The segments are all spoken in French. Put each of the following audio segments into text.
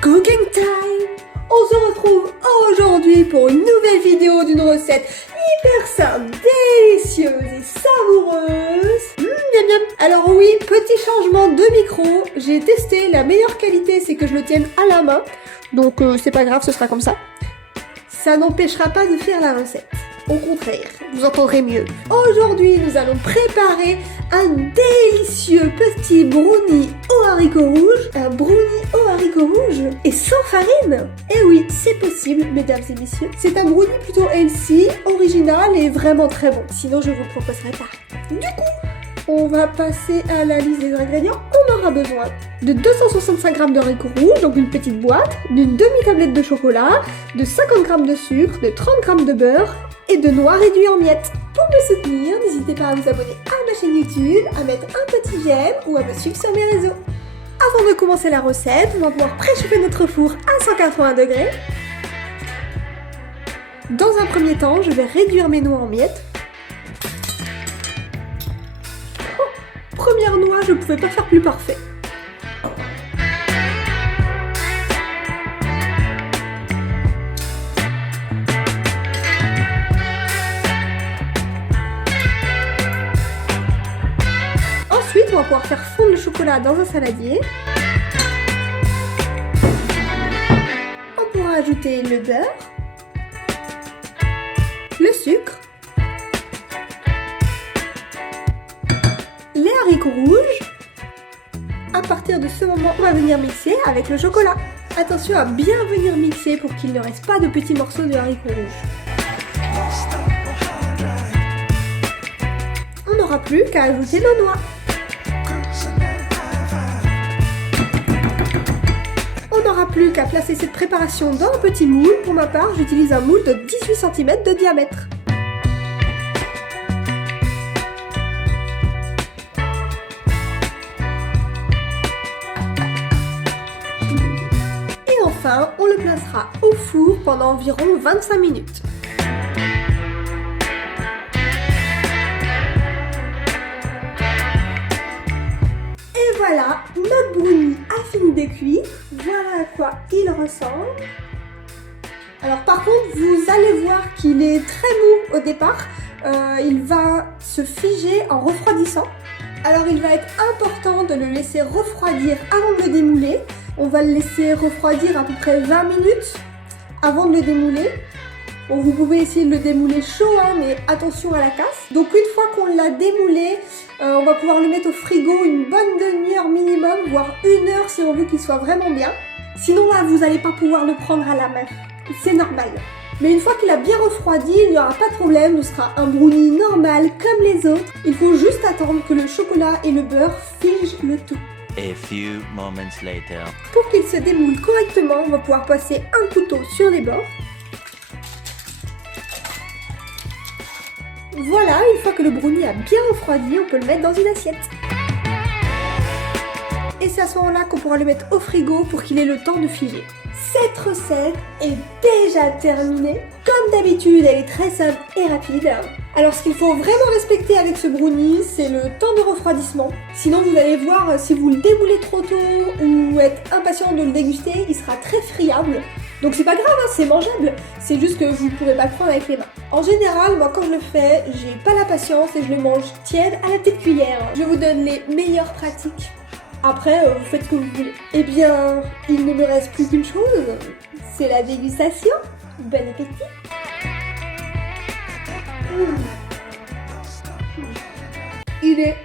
Cooking time! On se retrouve aujourd'hui pour une nouvelle vidéo d'une recette hyper simple, délicieuse et savoureuse. Miam miam. Alors oui, petit changement de micro. J'ai testé, la meilleure qualité c'est que je le tienne à la main. Donc c'est pas grave, ce sera comme ça. Ça n'empêchera pas de faire la recette. Au contraire, vous entendrez mieux. Aujourd'hui, nous allons préparer un délicieux petit brownie aux haricots rouges. Un brownie aux haricots rouges et sans farine. Et oui, c'est possible, mesdames et messieurs. C'est un brownie plutôt healthy, original et vraiment très bon. Sinon, je vous le proposerai pas. Du coup, on va passer à la liste des ingrédients. On aura besoin de 265 g de haricots rouges, donc une petite boîte, d'une demi-tablette de chocolat, de 50 g de sucre, de 30 g de beurre et de noix réduits en miettes. Pour me soutenir, n'hésitez pas à vous abonner à ma chaîne YouTube, à mettre un petit j'aime ou à me suivre sur mes réseaux. Avant de commencer la recette, on va pouvoir préchauffer notre four à 180 degrés. Dans un premier temps, je vais réduire mes noix en miettes. Première noix, je ne pouvais pas faire plus parfait. Ensuite, on va pouvoir faire fondre le chocolat dans un saladier. On pourra ajouter le beurre, le sucre, les haricots rouges. À partir de ce moment, on va venir mixer avec le chocolat. Attention à bien venir mixer pour qu'il ne reste pas de petits morceaux de haricots rouges. On n'aura plus qu'à ajouter nos noix. On n'aura plus qu'à placer cette préparation dans un petit moule. Pour ma part, j'utilise un moule de 18 cm de diamètre. Enfin, on le placera au four pendant environ 25 minutes. Et voilà, notre brownie a fini de cuire. Voilà à quoi il ressemble. Alors par contre, vous allez voir qu'il est très mou au départ. Il va se figer en refroidissant. Alors il va être important de le laisser refroidir avant de le démouler. On va le laisser refroidir à peu près 20 minutes avant de le démouler. Bon, vous pouvez essayer de le démouler chaud, hein, mais attention à la casse. Donc une fois qu'on l'a démoulé, on va pouvoir le mettre au frigo une bonne demi-heure minimum, voire 1 heure si on veut qu'il soit vraiment bien. Sinon là, vous n'allez pas pouvoir le prendre à la main. C'est normal. Mais une fois qu'il a bien refroidi, il n'y aura pas de problème, ce sera un brownie normal comme les autres. Il faut juste attendre que le chocolat et le beurre figent le tout. A few moments later. Pour qu'il se démoule correctement, on va pouvoir passer un couteau sur les bords. Voilà, une fois que le brownie a bien refroidi, on peut le mettre dans une assiette. Et c'est à ce moment-là qu'on pourra le mettre au frigo pour qu'il ait le temps de figer. Cette recette est déjà terminée. Comme d'habitude, elle est très simple et rapide. Alors ce qu'il faut vraiment respecter avec ce brownie, c'est le temps de refroidissement. Sinon vous allez voir, si vous le démoulez trop tôt ou êtes impatient de le déguster, il sera très friable. Donc c'est pas grave, hein, c'est mangeable, c'est juste que vous ne pourrez pas le prendre avec les mains. En général, moi quand je le fais, j'ai pas la patience et je le mange tiède à la petite cuillère. Je vous donne les meilleures pratiques. Après, vous faites ce que vous voulez. Eh bien, il ne me reste plus qu'une chose, c'est la dégustation. Bon appétit. Il est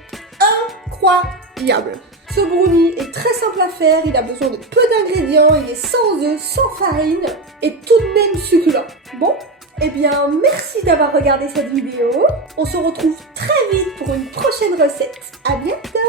incroyable. Ce brownie est très simple à faire, il a besoin de peu d'ingrédients, il est sans œufs, sans farine et tout de même succulent. Bon, eh bien merci d'avoir regardé cette vidéo. On se retrouve très vite pour une prochaine recette. À bientôt.